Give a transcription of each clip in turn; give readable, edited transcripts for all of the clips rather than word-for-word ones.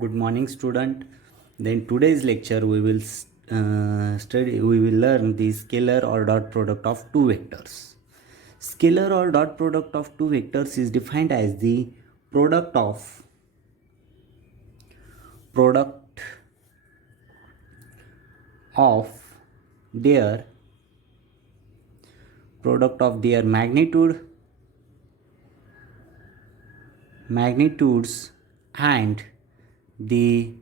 Good morning, student. Then today's lecture we will learn the scalar or dot product of two vectors. Scalar or dot product of two vectors is defined as the product of their magnitudes and the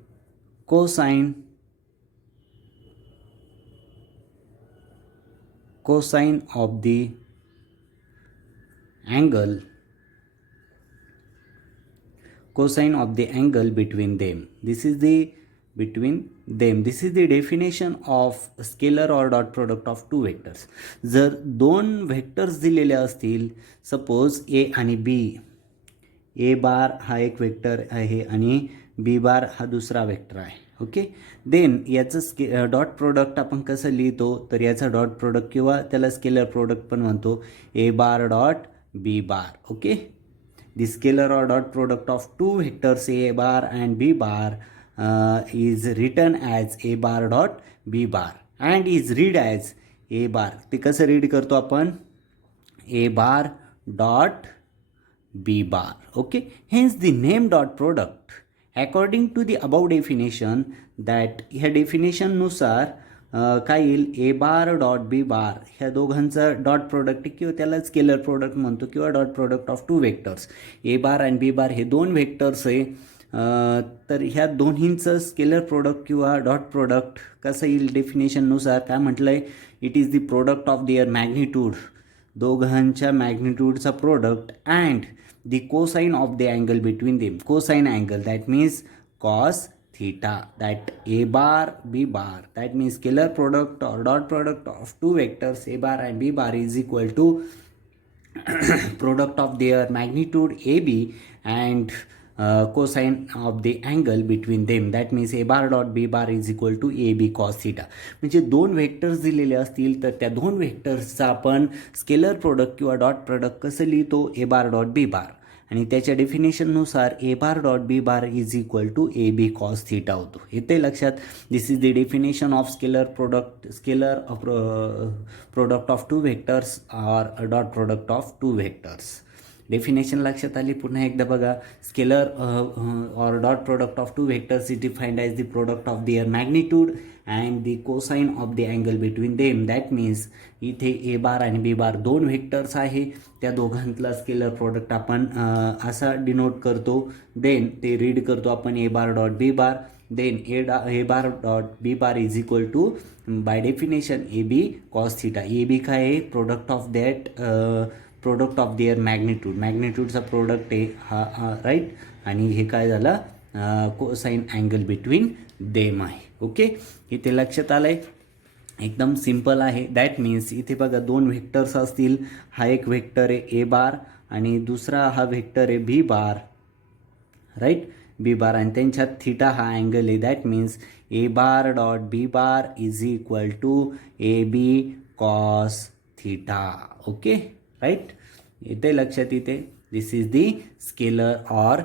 cosine of the angle between them. This is the definition of scalar or dot product of two vectors. जर दोन vectors दिलेले असतील, suppose ए आणि बी, ए बार हा एक vector आहे आणि B बार हा दुसरा वेक्टर आहे. ओके, देन याचं डॉट प्रोडक्ट आपण कसं लिहितो, तर याचा डॉट प्रोडक्ट किंवा त्याला स्केलर प्रोडक्ट पण म्हणतो, A bar dot B bar. Okay, the scalar or dot product of two vectors a bar and b bar is written as a bar dot b bar and is read as a bar. ते कसं read करतो आपण, a bar dot b bar. Okay, hence the name dot product according to the above definition, that ह्या definition नुसार काय येईल, ए bar dot B बार ह्या दोघांचा डॉट प्रोडक्ट किंवा त्याला स्केलर प्रोडक्ट म्हणतो किंवा dot product of two vectors. A bar आणि बी बार हे दोन व्हेक्टर्स आहे, तर ह्या दोन्हींचं स्केलर प्रोडक्ट किंवा डॉट प्रोडक्ट कसं येईल डेफिनेशननुसार, काय म्हटलं आहे, it is the product of their magnitude, दोघांच्या मॅग्निट्यूडचा product, and the cosine of the angle between them. Cosine angle that means cos theta, that a bar b bar, that means scalar product or dot product of two vectors a bar and b bar is equal to product of their magnitude ab and cosine of the angle between them, that means a bar dot b bar is equal to ab cos theta. म्हणजे दोन vectors दिलेले असतील तर त्या दोन व्हेक्टर्सचा आपण scalar product किंवा डॉट प्रोडक्ट कसं लिहितो, A bar dot B bar, आणि त्याच्या डेफिनेशननुसार A bar dot B bar is equal to A B cos theta होतो. येते लक्षात. This is the definition of scalar product of two vectors or dot product of two vectors. Definition लक्षात आली. पुन्हा एकदा बघा, scalar or dot product of two vectors is defined as the product of their magnitude and the cosine of the angle between them. That means इथे A bar आणि B बार दोन vectors आहे, त्या दोघांतला स्केलर प्रोडक्ट आपण असा denote करतो. Then ते read करतो आपण A bar dot B bar, then A bar dot B bar is equal to by definition A B cos theta. A B काय आहे, product of that product of their मॅग्निट्यूडचा product आहे हा right, आणि हे काय झालं, कोसाइन अँगल बिटवीन देम आहे. ओके, इथे लक्षात आलं आहे, एकदम सिम्पल आहे. दॅट मीन्स इथे बघा दोन व्हेक्टर्स असतील, हा एक व्हेक्टर आहे ए बार आणि दुसरा हा व्हेक्टर आहे बी बार राईट, बी बार, आणि त्यांच्यात थीटा हा अँगल आहे. That means A bar dot B bar is equal to A B cos theta. Okay right, इथे लक्षात येते. This is the scalar or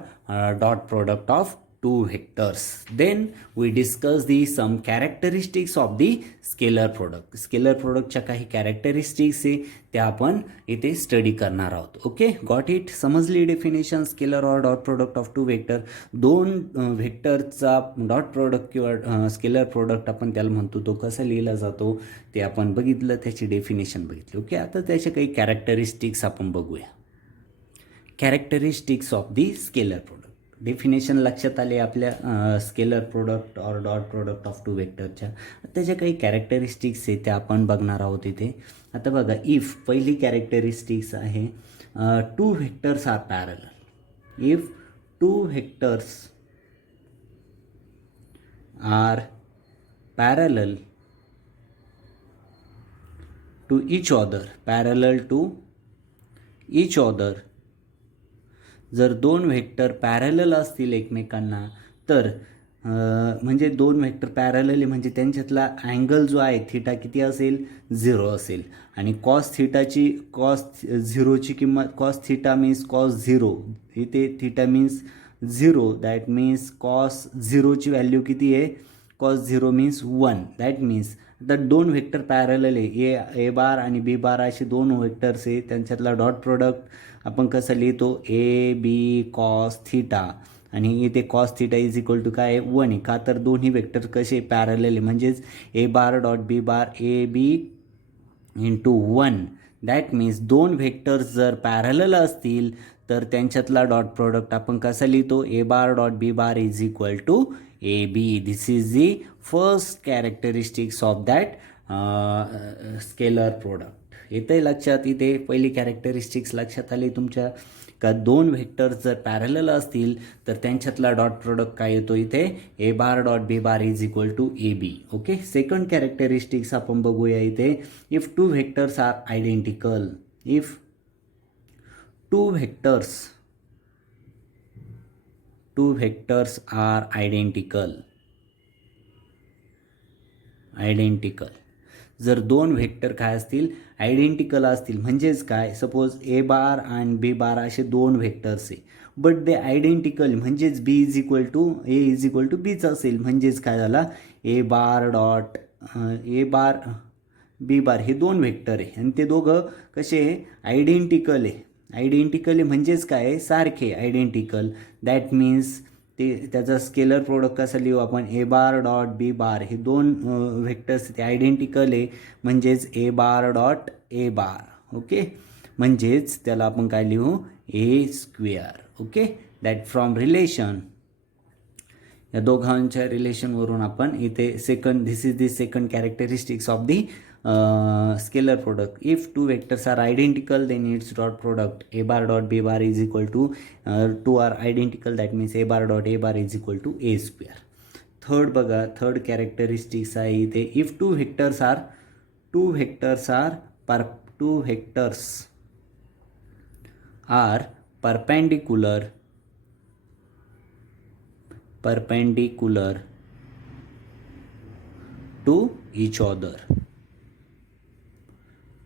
dot product of two vectors. Then we discuss the some characteristics of the scalar product. Scalar प्रोडक्टच्या काही characteristics आहे त्या आपण इथे study करणार आहोत. ओके, गॉट इट, समजली definition. Scalar or dot product of two vector, दोन व्हेक्टरचा डॉट प्रोडक्ट किंवा स्केलर प्रोडक्ट आपण त्याला म्हणतो, तो कसा लिहिला जातो ते आपण बघितलं, त्याची डेफिनेशन बघितली. ओके, आता त्याचे काही कॅरेक्टरिस्टिक्स आपण बघूया. Characteristics of the scalar product. Definition लक्षात आले आपल्या scalar product or dot product of two व्हेक्टरच्या. त्याच्या काही कॅरेक्टरिस्टिक्स आहे त्या आपण बघणार आहोत इथे. आता बघा, इफ पहिली कॅरेक्टरिस्टिक्स आहे, two vectors are parallel. If two vectors are parallel to each other, जर दोन व्हेक्टर पॅरलल असतील एकमेकांना, तर म्हणजे दोन व्हेक्टर पॅरलल आहे म्हणजे त्यांच्यातला अँगल जो आहे थीटा किती असेल, 0 असेल. आणि कॉस झिरोची किंमत, कॉस थीटा मीन्स कॉस 0, इथे theta means 0 that means cos 0ची व्हॅल्यू किती आहे, कॉस 0 मीन्स 1. दॅट मीन्स आता दोन व्हेक्टर पॅरलल आहे, ए बार आणि बी बार असे दोन व्हेक्टर्स आहे, त्यांच्यातला डॉट प्रोडक्ट आपण कसं लिहितो, ए बी कॉस थिटा, आणि इथे cos theta is equal to काय आहे, 1 आहे. का तर दोन्ही वेक्टर कसे पॅरलल आहे, म्हणजेच A bar dot B bar A B into 1. That means दोन व्हेक्टर्स जर पॅरलल असतील तर त्यांच्यातला डॉट प्रोडक्ट आपण कसं लिहितो, A bar dot B bar is equal to A B. This is the first characteristics of that scalar product. येते लक्षात, इथे पहिली कॅरेक्टरिस्टिक्स लक्षात आली तुमच्या का दोन व्हेक्टर्स जर पॅरलल असतील तर त्यांच्यातला डॉट प्रोडक्ट काय येतो इथे, A bar dot B bar is equal to A B. Okay, second characteristics आपण बघूया इथे. If two vectors are identical, if two vectors are identical, जर दोन व्हेक्टर काय असतील, आयडेंटिकल असतील, म्हणजेच काय, सपोज ए बार आणि बी बार असे दोन व्हेक्टर्स आहे, बट दे आयडेंटिकल, म्हणजेच B is equal to A is equal to बीच असेल, म्हणजेच काय झाला, ए bar dot A bar B bar हे दोन व्हेक्टर आहे आणि ते दोघं कसे आहे, आयडेंटिकल आहे. आयडेंटिकल आहे म्हणजेच काय आहे, सारखे, आयडेंटिकल. दॅट मीन्स ते त्याचा स्केलर प्रोडक्ट कसा लिहू आपण, A bar dot B bar हे दोन व्हेक्टर्स ते आयडेंटिकल आहे, म्हणजेच A bar dot A bar. Okay, म्हणजेच त्याला आपण काय लिहू, A square. Okay, that from relation, या दोघांच्या रिलेशनवरून आपण इथे second, this is the second characteristics of the scalar product. If two vectors are identical, then its dot product a bar dot b bar is equal to two are identical, that means a bar dot a bar is equal to a square. Third बघा, third characteristics आहे इथे, if two vectors are perpendicular to each other,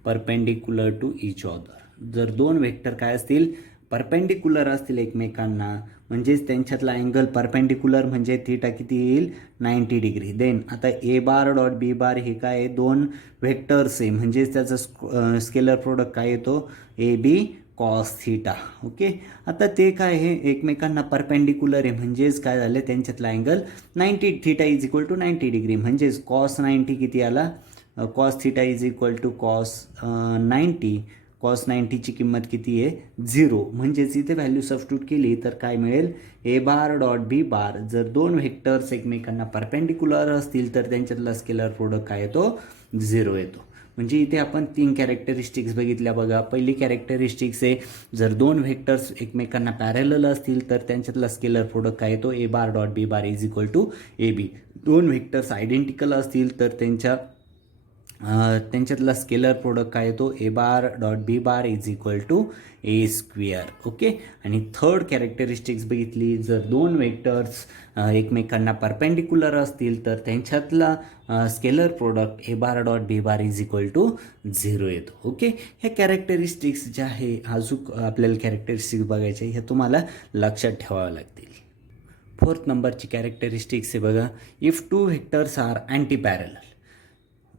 perpendicular to each other. जर दोन vector काय असतील, perpendicular असतील एकमेकांना, म्हणजेच त्यांच्यातला अँगल परपेंडिक्युलर म्हणजे थिटा किती येईल, 90 डिग्री. देन आता A bar dot B bar हे काय आहे, दोन व्हेक्टर्स आहे, म्हणजेच त्याचा स्केलर प्रोडक्ट काय येतो, A B cos theta. Okay, आता ते काय आहे, एकमेकांना परपेंडिक्युलर आहे, म्हणजेच काय झालं, त्यांच्यातला angle 90, theta is equal to 90 degree, म्हणजेच कॉस 90 किती आला, cos theta is equal to cos 90. Cos 90ची किंमत किती आहे, 0. म्हणजेच इथे व्हॅल्यू सबस्टिट्यूट केली तर काय मिळेल, ए बार डॉट बी बार. जर दोन व्हेक्टर्स एकमेकांना परपेंडिक्युलर असतील तर त्यांच्यातला स्केलर प्रोडक्ट काय येतो, 0 येतो. म्हणजे इथे आपण 3 कॅरेक्टरिस्टिक्स बघितल्या बघा. पहिली कॅरेक्टरिस्टिक्स आहे, जर दोन व्हेक्टर्स एकमेकांना पॅरलल असतील तर त्यांच्यातला स्केलर प्रोडक्ट काय येतो, A bar dot B bar is equal to A B. दोन व्हेक्टर्स आयडेंटिकल असतील तर त्यांच्यातला स्केलर प्रोडक्ट काय येतो, A bar dot B bar is equal to A square. Okay, आणि थर्ड कॅरेक्टरिस्टिक्स बघितली, जर दोन वेक्टर्स एकमेकांना परपेंडिक्युलर असतील तर त्यांच्यातला scalar product A bar dot B bar is equal to 0 येतो. ओके, ह्या कॅरेक्टरिस्टिक्स ज्या आहे, अजून आपल्याला कॅरेक्टरिस्टिक्स बघायचे, ह्या तुम्हाला लक्षात ठेवाव्या लागतील. फोर्थ नंबरची कॅरेक्टरिस्टिक्स आहे बघा, if two vectors are anti parallel.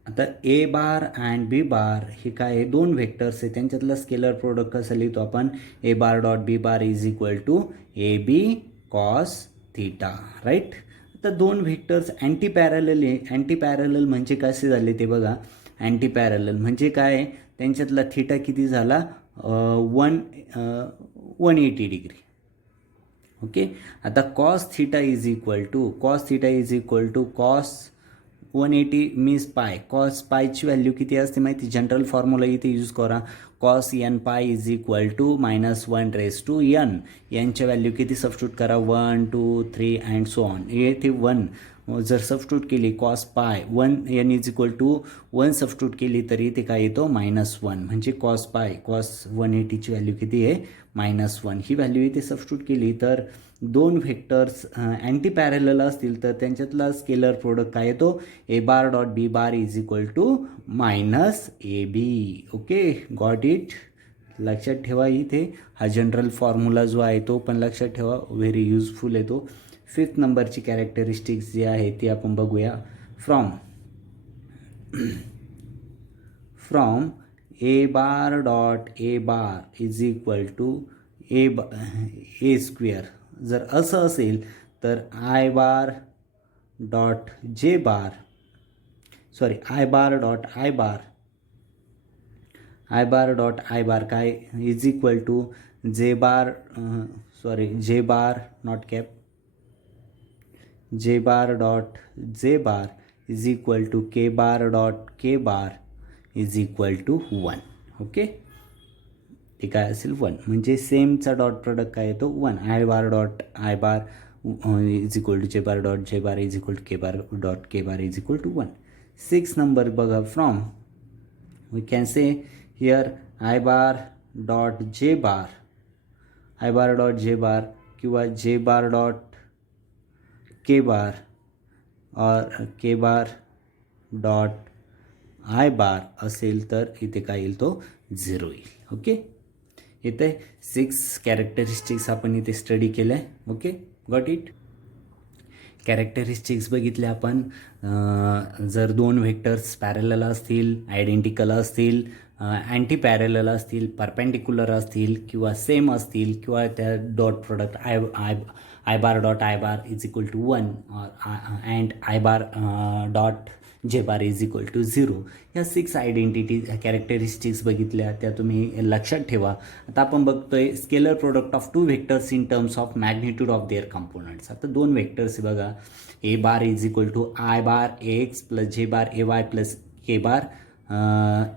आता A bar and B bar हे काय आहे, दोन व्हेक्टर्स आहे, त्यांच्यातला स्केलर प्रोडक्ट कसं लिहितो आपण, A bar dot B bar is equal to A B cos theta. Right, आता दोन व्हेक्टर्स अँटी पॅरलल आहे. अँटी पॅरलल म्हणजे कसे झाले ते बघा, अँटी पॅरलल म्हणजे काय, त्यांच्यातला थिटा किती झाला, 180 डिग्री. ओके, आता cos theta is equal to cos 180 means pi. Cos पायची व्हॅल्यू किती असते माहिती, जनरल फॉर्म्युला इथे यूज करा, cos N pi is equal to -1 raise to N. यांच्या व्हॅल्यू किती सबस्टिट्यूट करा, 1 2 3 अँड सो ऑन. येथे 1 जर सबस्टिट्यूट केली, cos pi 1 N is equal to 1 substitute केली तरी इथे काय येतो, -1. म्हणजे कॉस पाय, कॉस 180ची व्हॅल्यू किती आहे, -1. ही व्हॅल्यू इथे सबस्टिट्यूट केली तर दोन व्हेक्टर्स अँटी पॅरलल असतील तर त्यांच्यातला स्केलर प्रोडक्ट काय येतो, A bar dot B bar is equal to -AB. Okay, got it. लक्षात ठेवा इथे हा जनरल फॉर्म्युला जो आहे तो पण लक्षात ठेवा, व्हेरी युजफुल आहे तो. 5th नंबरची कॅरेक्टरिस्टिक्स जी आहे ती आपण बघूया. From A bar dot A bar is equal to A square. जर असं असेल तर I bar dot J bar I bar dot I bar काय is equal to J bar not cap जे bar dot J bar is equal to K bar is equal to 1. Okay, ते काय असेल 1, म्हणजे सेमचा डॉट प्रोडक्ट काय येतो 1. I bar dot I bar is equal to J bar dot J bar is equal to K bar dot K bar is equal to 1. 6 number बघा. From we can say here I bar dot J bar किंवा जे bar dot K बार और के bar dot I बार असेल तर इथे काय येईल तो 0 येईल. ओके, इथे 6 कॅरेक्टरिस्टिक्स आपण इथे स्टडी केलं आहे. Okay, got it. कॅरेक्टरिस्टिक्स बघितले आपण. जर 2 व्हेक्टर्स पॅरलल असतील, आयडेंटिकल असतील, अँटी पॅरलल असतील, परपेंडिक्युलर असतील किंवा सेम असतील किंवा त्या dot product I bar dot I bar is equal to 1 and I bar dot J bar is equal to 0. ह्या 6 आयडेंटिटी कॅरेक्टरिस्टिक्स बघितल्या, त्या तुम्ही लक्षात ठेवा. आता आपण बघतोय scalar product of 2 vectors in terms of magnitude of their components. आता 2 व्हेक्टर्स बघा. A bar is equal to I bar A X plus J bar A Y plus K bar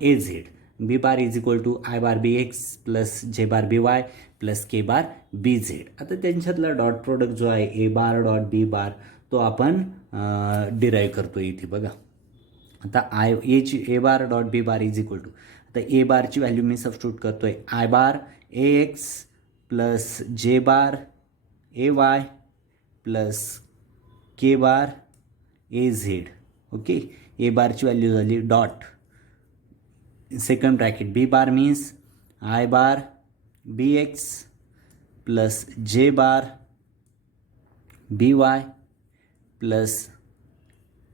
A Z. B bar is equal to I bar B X plus J bar B Y plus K bar B Z. आता त्यांच्यातला dot product जो आहे A bar dot B बार तो आपण derive करतो इथे बघा. आता A bar dot B bar is equal to, आता ए बारची व्हॅल्यू मी सबस्टिट्यूट करतोय I bar A X plus J bar A Y plus K bar A Z. Okay, A बारची व्हॅल्यू झाली dot second bracket B bar means I bar B X plus J bar B Y plus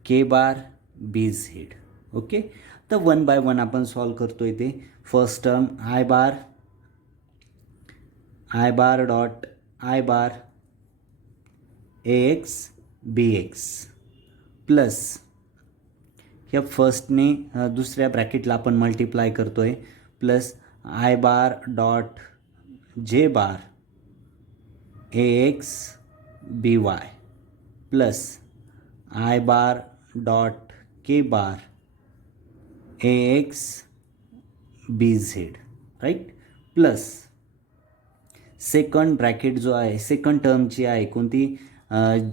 K bar B Z. Okay, तर 1 by 1 आपण solve करतोय. ते first term I bar dot I bar A X B X plus ह्या फर्स्टने दुसऱ्या ब्रॅकेटला आपण multiply करतोय plus I bar dot J bar A X B Y plus I bar dot K bar A X B Z. Right, plus second bracket जो आहे, second टर्मची आहे कोणती,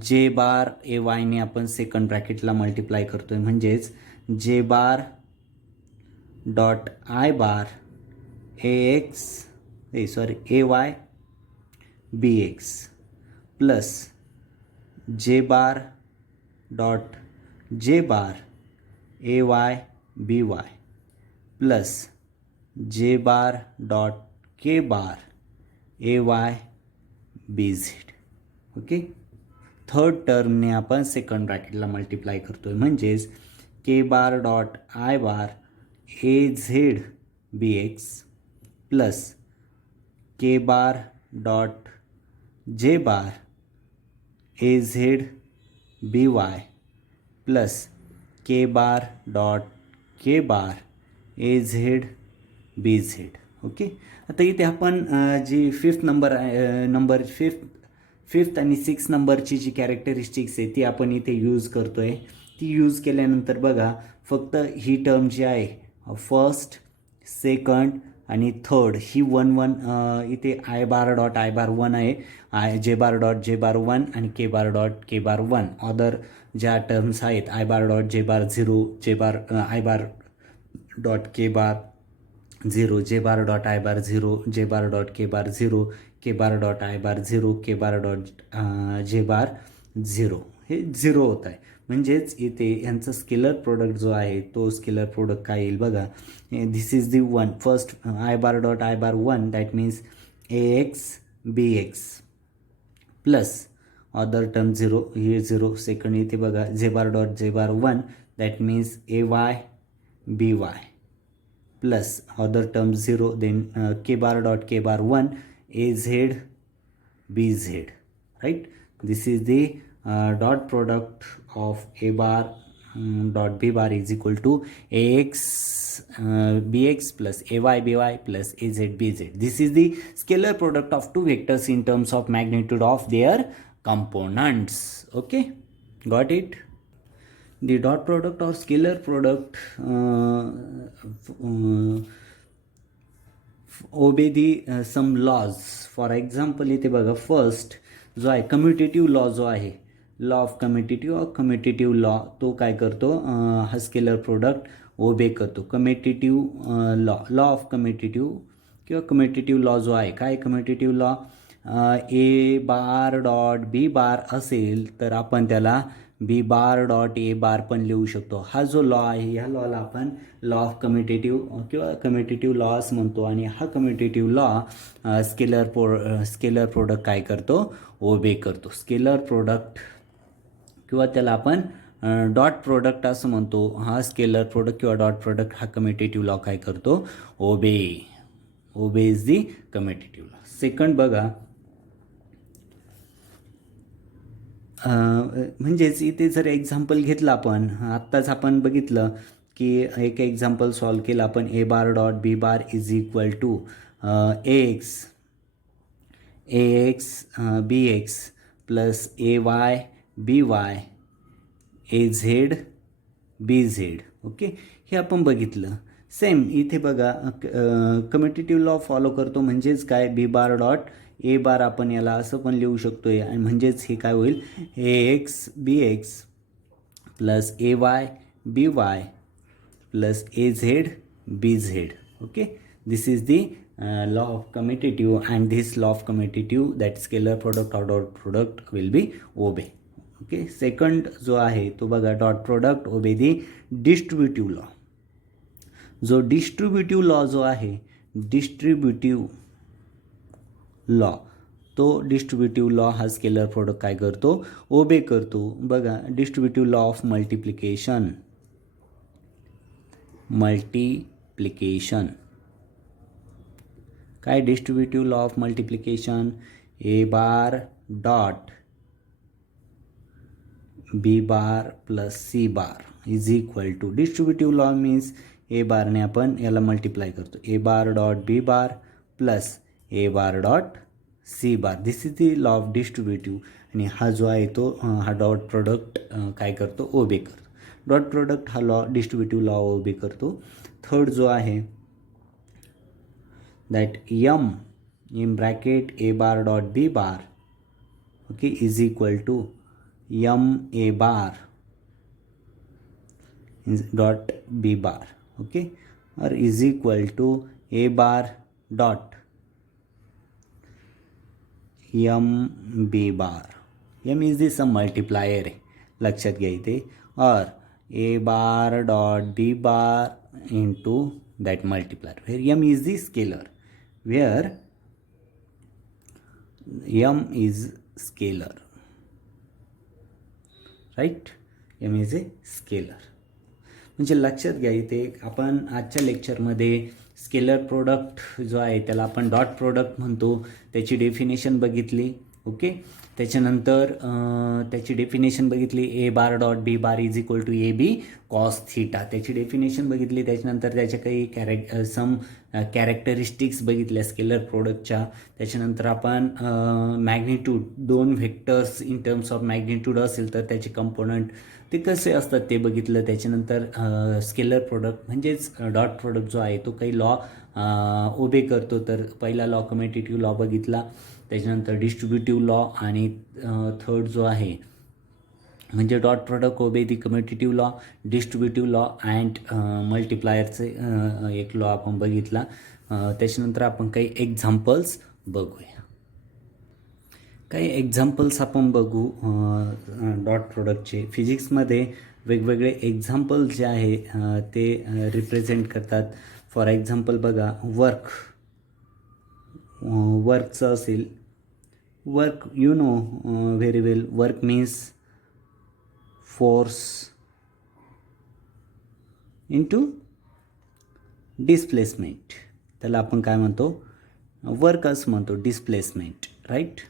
जे बार ए वायने आपण सेकंड ब्रॅकेटला मल्टिप्लाय करतोय, म्हणजेच J bar dot I bar A Y B X plus J bar dot J bar A Y B Y plus J bar dot K bar A Y B Z. Okay, third टर्मने आपण second ब्रॅकेटला multiply करतोय, म्हणजेच K bar dot I bar A Z B X plus K bar dot J bar A Z B Y plus K bar dot K bar A Z B Z. Okay, आता इथे आपण जी fifth आणि 6 नंबरची जी characteristics आहे ती आपण इथे use करतोय. ती यूज केल्यानंतर बघा फक्त ही टर्म जी आहे फर्स्ट सेकंड आणि थर्ड ही 1 इथे I bar dot I bar 1 आहे, जे बार डॉट जे बार 1 आणि के बार डॉट के बार 1. अदर ज्या टर्म्स आहेत I bar dot J bar 0, I bar dot K बार 0, जे बार डॉट आय बार 0, जे bar dot K bar 0, K bar dot I bar 0, K bar dot J बार 0. हे 0 होत आहे. म्हणजेच इथे यांचा स्केलर प्रोडक्ट जो आहे तो स्केलर प्रोडक्ट काय येईल बघा. This is the one first I bar dot I bar 1 that means AX BX plus other term 0 हे 0. सेकंड इथे बघा J bar dot J bar 1 that means AY BY plus other term 0. Then K bar dot K bar 1 AZ BZ. right. This is the dot product of A bar dot B bar is equal to AX BX plus AY BY plus AZ BZ. This is the scalar product of two vectors in terms of magnitude of their components. Okay, got it. The dot product or scalar product obey the some laws. For example इथे बघा first जो आहे commutative law जो आहे law of commutative law तो काय करतो हा स्केलर प्रोडक्ट ओबे करतो. कम्युटेटिव्ह लॉ ऑफ कम्युटेटिव्ह किंवा कम्युटेटिव्ह लॉ जो आहे काय commutative law A bar dot B बार असेल तर आपण त्याला बी बार डॉट ए बार पण लिहू शकतो. हा जो लॉ आहे ह्या लॉला आपण लॉ ऑफ कम्युटेटिव्ह किंवा कम्युटेटिव्ह लॉ असं म्हणतो. आणि हा कम्युटेटिव्ह लॉ स्केलर प्रोडक्ट काय करतो ओबे करतो. स्केलर प्रोडक्ट किंवा त्याला आपण डॉट प्रोडक्ट असं म्हणतो. हा स्केलर प्रोडक्ट किंवा डॉट प्रोडक्ट हा कम्युटेटिव्ह लॉ काय करतो obey is the commutative law. Second बघा म्हणजेच इथे जर एक्झाम्पल घेतलं आपण आत्ताच आपण बघितलं की एक एक्झाम्पल सॉल्व केलं आपण A bar dot B bar is equal to AX BX plus AY BY AZ BZ. Okay, हे आपण बघितलं. सेम इथे बघा कम्युटेटिव्ह लॉ फॉलो करतो म्हणजेच काय बी बार डॉट ए बार आपण याला असं पण लिहू शकतो आहे. आणि म्हणजेच हे काय होईल AX BX plus AY BY plus AZ BZ. Okay, this is the law of commutative and this law of commutative that scalar product or dot product will be obey. Okay, second जो आहे तो बघा dot product obey the distributive law. जो distributive law जो आहे distributive law तो distributive law हा scalar product काय करतो ओबे करतो. बघा डिस्ट्रीब्युटिव्ह लॉ ऑफ मल्टिप्लिकेशन काय distributive law of multiplication A bar dot B bar plus C bar is equal to distributive law means A बारने आपण याला मल्टिप्लाय करतो A bar dot B bar plus A bar dot C bar. This is the law of distributive. आणि हा जो आहे तो हा डॉट प्रोडक्ट काय करतो ओबे करतो. डॉट प्रोडक्ट हा लॉ डिस्ट्रीब्युटिव्ह लॉ ओबे करतो. थर्ड जो आहे that m in bracket a bar dot b bar okay is equal to m a bar dot b bar okay or is equal to a bar dot m b bar. m is the some multiplier आहे लक्षात घ्या इथे. और a bar dot b bar into that multiplier where m is the scalar where m is scalar, right. m is a scalar. म्हणजे लक्षात घ्या इथे आपण आजच्या लेक्चरमध्ये स्केलर प्रोडक्ट जो आहे त्याला आपण डॉट प्रोडक्ट म्हणतो. त्याची डेफिनेशन बघितली. ओके, त्याच्यानंतर त्याची डेफिनेशन बघितली A bar dot B bar is equal to A B cos theta त्याची डेफिनेशन बघितली. त्याच्यानंतर त्याच्या काही सम कॅरेक्टरिस्टिक्स बघितल्या स्केलर प्रोडक्टच्या. त्याच्यानंतर आपण मॅग्निट्यूड दोन vectors in terms of magnitude असेल तर त्याचे कंपोनंट ते कसे असतात ते बघितलं. त्याच्यानंतर स्केलर प्रोडक्ट म्हणजेच डॉट प्रोडक्ट जो आहे तो काही लॉ ओबे करतो. तर पहिला लॉ कम्युटेटिव्ह लॉ बघितला. त्याच्यानंतर डिस्ट्रीब्युटिव्ह लॉ आणि थर्ड जो आहे म्हणजे dot product obey the commutative law distributive law and मल्टिप्लायरचे एक लॉ आपण बघितला. त्याच्यानंतर आपण काही एक्झाम्पल्स बघूया. काही एक्झाम्पल्स आपण बघू डॉट प्रोडक्टचे. फिजिक्समध्ये वेगवेगळे एक्झाम्पल जे आहे ते रिप्रेझेंट करतात. फॉर एक्झाम्पल बघा, वर्कचं असेल. Work you know very well. Work means force into displacement. त्याला आपण काय म्हणतो, वर्क असं म्हणतो, displacement, right.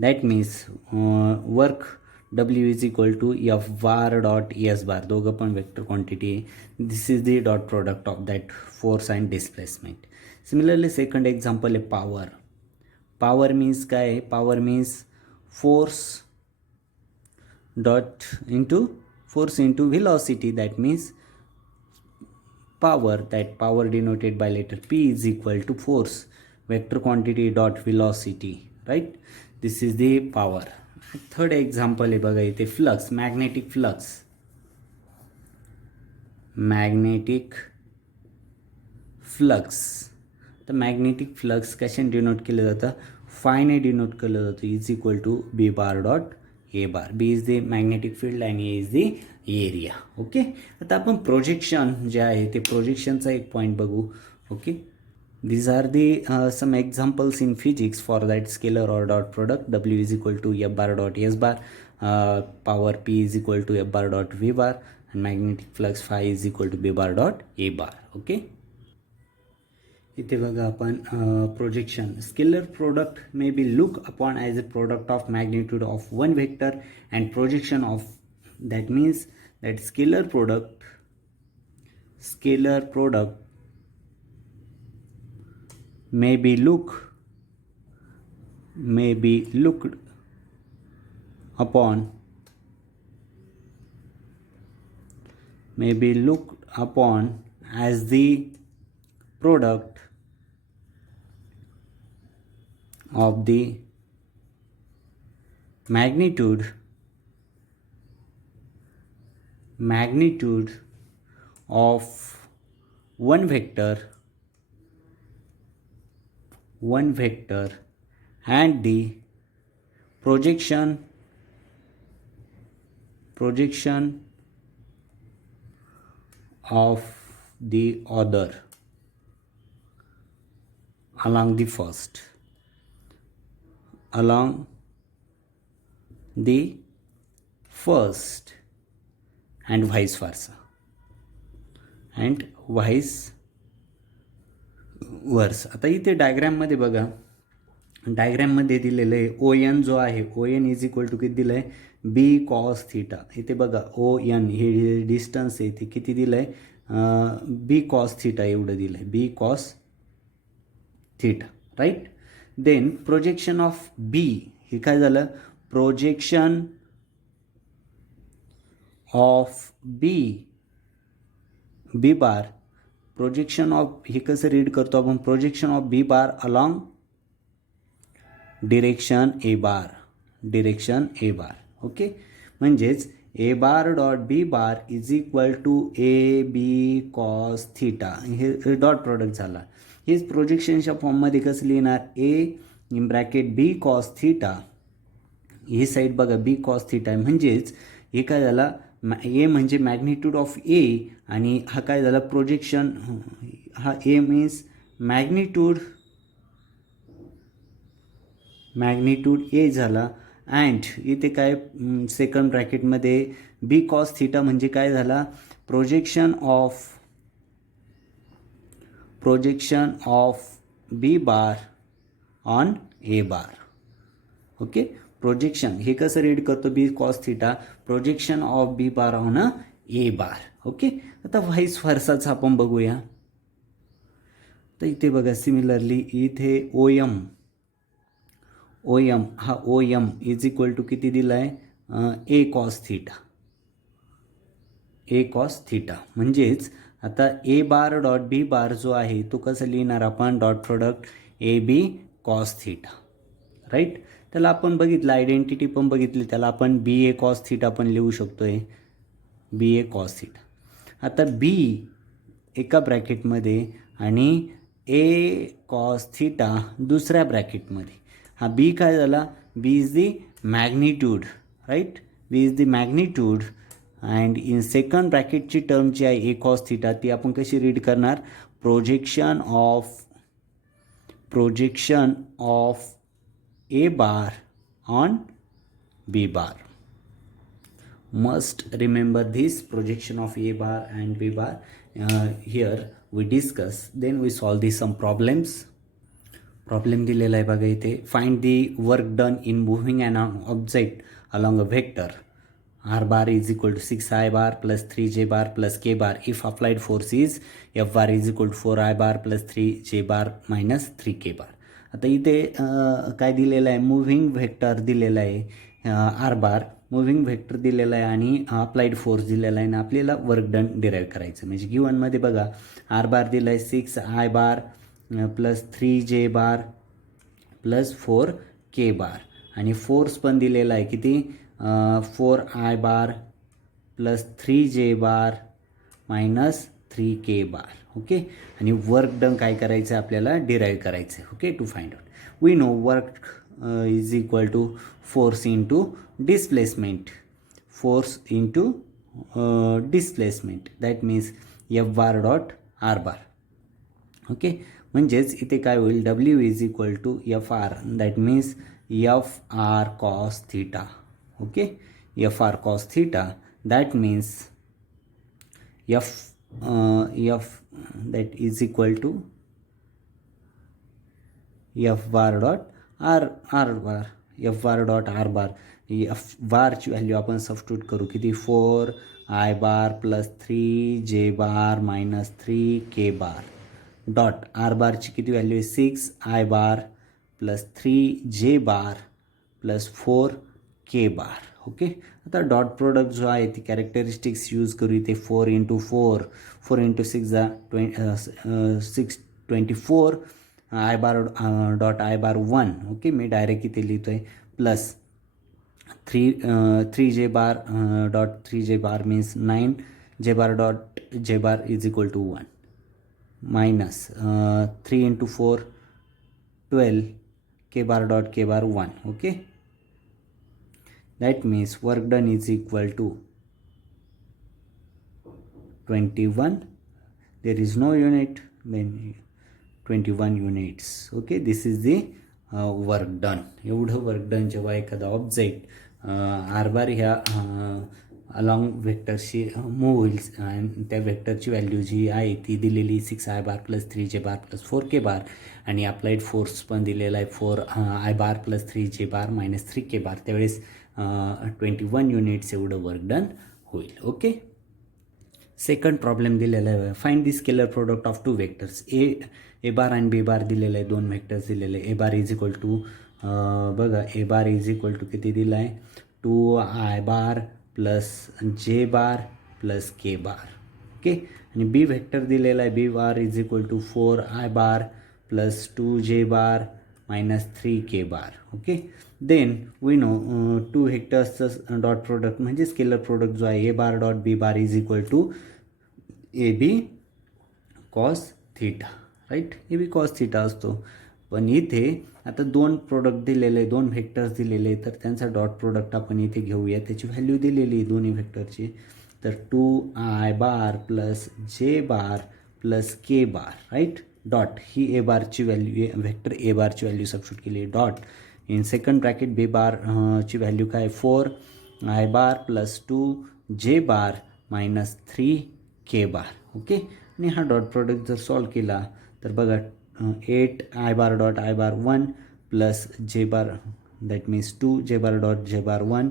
That means work W is equal to F bar dot S bar. दोघं पण वेक्टर क्वांटिटी आहे. This is the dot product of that force and displacement. Similarly second example आहे पॉवर. पॉवर मीन्स काय आहे, power means force dot force into velocity. That means power. That power denoted by letter P is equal to force vector quantity dot velocity, right? This is the power. Third example आहे बघा इथे, flux, magnetic flux. Magnetic flux. तर magnetic flux कशाने denote केलं जातं, फायने denote केलं जातं. Is equal to B bar dot A bar. B is the magnetic field and A is the area. Okay. आता आपण प्रोजेक्शन जे आहे ते प्रोजेक्शनचा एक पॉईंट बघू. Okay. These are the some examples in physics for that scalar or dot product. W is equal to F bar dot S bar, power P is equal to F bar dot V bar, and magnetic flux phi is equal to B bar dot A bar. Okay. इथे बघा आपण projection. Scalar product may be look upon as a product of magnitude of one vector and projection of. That means that scalar product may be looked upon as the product of the magnitude of one vector and the projection of the other along the first and vice versa. आता इथे डायग्रॅममध्ये बघा, डायग्रॅममध्ये दिलेलं आहे O N जो आहे, O N is equal to किती दिलं आहे, बी कॉस थीटा. इथे बघा ओ एन हे डिस्टन्स आहे ते किती दिलं आहे, बी कॉस थीटा एवढं दिलं आहे, B cos theta, right. Then projection of B हे काय झालं, projection of B bar. Projection of हे कसं रीड करतो आपण, projection of B bar along direction A bar. Okay. म्हणजेच A bar dot B bar is equal to A B cos theta. हे dot product झाला. हेच प्रोजेक्शनच्या फॉर्ममध्ये कसं लिहिणार, A in bracket B cos theta. ही साईड बघा बी कॉस थीटा आहे. म्हणजेच हे काय झाला, ए म्हणजे मॅग्निट्यूड ऑफ ए आणि हा काय झाला प्रोजेक्शन, हा ए मीन्स मॅग्निट्यूड ए झाला. अँड इथे काय सेकंड ब्रॅकेटमध्ये बी कॉस थीटा म्हणजे काय झाला, projection of B bar on A bar. Okay. Projection हे कसं रीड करतो, B cos theta, projection of B bar on A bar. Okay. आता व्हाईस व्हर्साचं आपण बघूया. तर इथे बघा सिमिलरली इथे ओ एम हा O M is equal to किती दिला आहे, ए कॉस थीटा. म्हणजेच आता ए बार डॉट बी बार जो आहे तो कसं लिहिणार आपण, dot product A B cos theta, right. त्याला आपण बघितलं, आयडेंटिटी पण बघितली, त्याला आपण बी ए कॉस थीटा पण लिहू शकतोय, बी ए कॉस थीटा. आता बी एका ब्रॅकेटमध्ये आणि ए कॉस थीटा दुसऱ्या ब्रॅकेटमध्ये. हा बी काय झाला, B is the magnitude, right, B is the magnitude. And in second ब्रॅकेटची टर्म जी आहे ए कॉस थिटा ती आपण कशी रीड करणार, projection of A bar on B bar. Must remember this projection of A bar and B bar. Here we discuss, then we solve these some problems. Problem दिलेला आहे बघा इथे. Find the work done in moving an object along a vector. R bar is equal to 6I bar plus 3J bar plus K bar if applied force is F bar is equal to 4I bar plus 3J bar minus 3K bar. आता इथे काय दिलेलं आहे, moving vector दिलेला आहे R बार, moving vector दिलेला आहे आणि अप्लाइड फोर्स दिलेला आहे आणि आपल्याला वर्क डन डिराईव्ह करायचं. म्हणजे गिवनमध्ये बघा आर बार दिला आहे 6I bar plus 3J bar plus 4K बार आणि फोर्स पण दिलेला आहे किती, 4I bar plus 3J bar minus 3K bar. Okay, आणि वर्क डन काय करायचं आपल्याला डिराईव्ह करायचं आहे. Okay, to find out we know work is equal to force into displacement, force into displacement, that means F bar dot R bar. Okay, म्हणजेच इथे काय होईल, W is equal to F R, that means F R cos theta. Okay, F R cos theta, that means f that is equal to f bar dot r bar, f bar dot r bar. f bar ची value आपण substitute करू किती, 4I bar plus 3J bar minus 3K bar dot r बारची किती value आहे, 6I bar plus 3J bar plus 4K bar. Okay, आता dot product जो आहे ती कॅरेक्टरिस्टिक्स यूज करू. इथे 4 इंटू 4 इंटू 6 जा 24 I bar dot I bar 1. Okay, मी डायरेक्ट इथे लिहितो आहे plus 3J bar dot 3J bar means 9J bar dot J bar is equal to 1 minus 3 into 4 12 K bar dot K bar 1. Okay, that means work done is equal to 21, there is no unit, then 21 units. Okay, this is the work done. एवढं work done जेव्हा एखादा object R बार ह्या along व्हेक्टरशी move होईल आणि त्या व्हेक्टरची value जी आहे ती दिलेली 6I bar plus 3J bar plus 4K बार आणि अप्लाइड फोर्स पण दिलेला आहे 4I bar plus 3J bar minus 3K बार, त्यावेळेस 21 युनिट्स एवढं वर्क डन होईल. ओके, सेकंड प्रॉब्लेम दिलेला आहे, find the scalar product of two vectors. A bar आणि बी बार दिलेलं आहे, दोन व्हेक्टर्स दिलेले आहे. A bar is equal to बघा A bar is equal to किती दिला आहे, 2I bar plus J bar plus K bar. Okay, आणि बी व्हेक्टर दिलेला आहे, B bar is equal to 4I bar plus 2J bar minus 3K bar. Okay, then we know two व्हेक्टर्सचं dot product म्हणजे scalar product जो आहे A bar dot B bar is equal to A B cos theta, right, A B cos theta असतो. पण इथे आता दोन product दिलेले, दोन व्हेक्टर्स दिलेले, तर त्यांचा डॉट प्रोडक्ट आपण इथे घेऊया. त्याची व्हॅल्यू दिलेली आहे दोन्ही व्हेक्टरची, तर 2I bar plus J bar plus K bar, right, dot ही ए बारची व्हॅल्यू, व्हेक्टर ए बारची व्हॅल्यू सबस्टिट्यूट केली, dot in second bracket B bar ची व्हॅल्यू काय, 4I bar plus 2J bar minus 3K bar. Okay, आणि हा dot product जर solve केला तर बघा 8I bar dot I bar 1 प्लस J bar that means 2J bar dot J bar 1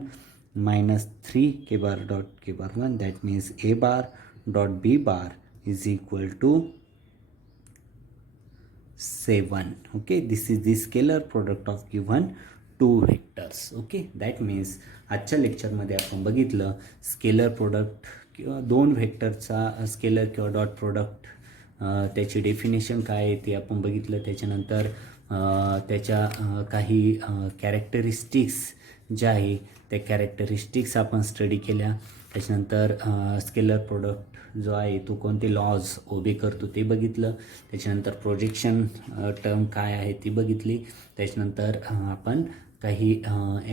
minus 3K bar dot K bar 1, that means A bar dot B bar is equal to 7. Okay, this is the scalar product of given two vectors. Okay, that means आजच्या लेक्चरमध्ये आपण बघितलं scalar product किंवा दोन व्हेक्टरचा scalar किंवा dot product, त्याची definition काय आहे ते आपण बघितलं. त्याच्यानंतर त्याच्या काही कॅरेक्टरिस्टिक्स ज्या आहे त्या कॅरेक्टरिस्टिक्स आपण स्टडी केल्या. त्याच्यानंतर स्केलर प्रोडक्ट जो आहे तो कोणते लॉज ओबे करतो ते बघितलं. त्याच्यानंतर प्रोजेक्शन टर्म काय आहे ती बघितली. त्याच्यानंतर आपण काही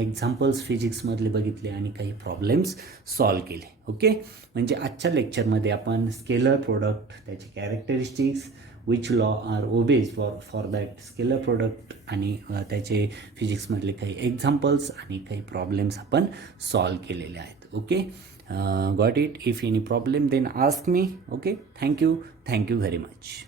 एक्झाम्पल्स फिजिक्समधले बघितले आणि काही प्रॉब्लेम्स सॉल्व केले. ओके, म्हणजे आजच्या लेक्चरमध्ये आपण स्केलर प्रोडक्ट, त्याचे characteristics, which law are obeys for that scalar product आणि त्याचे फिजिक्समधले काही एक्झाम्पल्स आणि काही प्रॉब्लेम्स आपण सॉल्व केलेले आहेत. Okay, got it. If any problem then ask me. Okay, thank you very much.